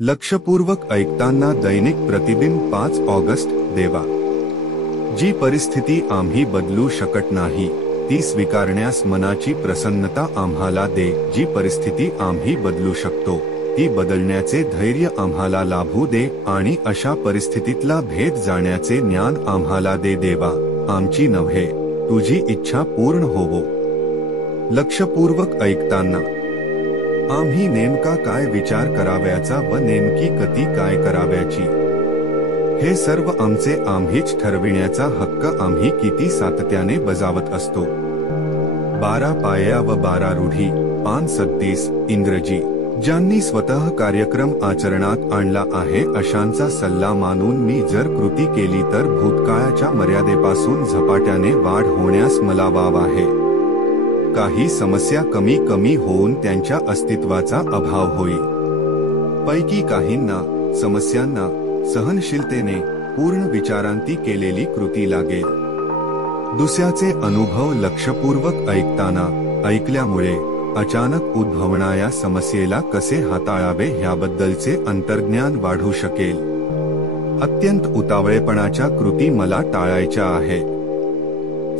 लक्षपूर्वक ऐकताना दैनिक प्रतिबिंब 5 ऑगस्ट देवा. जी परिस्थिती आम्ही बदलू शकत नाही ती स्वीकारण्यास मनाची प्रसन्नता आम्हाला दे. जी परिस्थिती आम्ही बदलू शकतो ती बदलण्याचे धैर्य आम्हाला लाभू दे आणि अशा परिस्थितीतला भेद जाण्याचे ज्ञान आम्हाला दे. देवा, आमची नव्हे तुझी इच्छा पूर्ण होवो. लक्षपूर्वक ऐकताना आम्ही नेमका काय विचार करावयाचा व नेमकी गती काय करावयाची हे सर्व आमचे आम्हीच ठरविण्याचा हक्क आम्ही किती सातत्याने बजावत असतो. 12 पाया व 12 रूढी. पान 36. इंग्रजी. ज्यांनी स्वतः कार्यक्रम आचरणात आणला आहे अशांचा सल्ला मानून मी जर कृती केली तर भूतकाळाच्या मर्यादेपासून झपाट्याने वाढ होण्यास मला वाव आहे. काही समस्या कमी कमी होऊन त्यांच्या अस्तित्वाचा अभाव होईल. पैकी काहींना समस्यांना सहनशीलतेने पूर्ण विचारांती केलेली कृती लागेल. दुसऱ्याचे अनुभव लक्षपूर्वक ऐकताना ऐकल्यामुळे अचानक उद्भवणाऱ्या समस्येला कसे हाताळावे ह्याबद्दलचे अंतर्ज्ञान वाढू शकेल. अत्यंत उतावळेपणाच्या कृती मला टाळायच्या आहेत.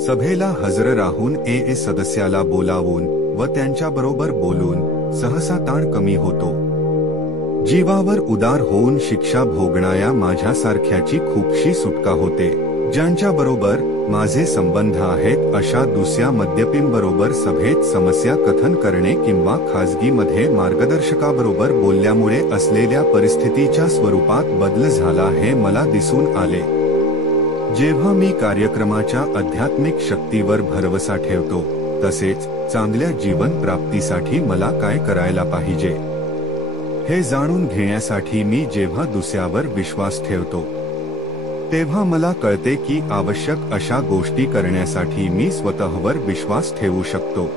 सभेला हजर राहून सदस्याला बोलावून व त्यांच्याबरोबर बोलून सहसा ताण कमी होतो. जीवावर उदार होऊन शिक्षा भोगणाऱ्या माझ्यासारख्याची खूपशी सुटका होते. ज्यांच्याबरोबर माझे संबंध आहेत अशा दुसऱ्या मद्यपींबरोबर सभेत समस्या कथन करणे किंवा खाजगीमध्ये मार्गदर्शकाबरोबर बोलल्यामुळे असलेल्या परिस्थितीच्या स्वरूपात बदल झाला हे मला दिसून आले. जेव्हा मी कार्यक्रमाच्या आध्यात्मिक शक्तीवर भरवसा ठेवतो तसेच चांगल्या जीवन प्राप्तीसाठी मला काय करायला पाहिजे हे जाणून घेण्यासाठी मी जेव्हा दुसऱ्यावर विश्वास ठेवतो तेव्हा मला कळते की आवश्यक अशा गोष्टी करण्यासाठी मी स्वतःवर विश्वास ठेवू शकतो.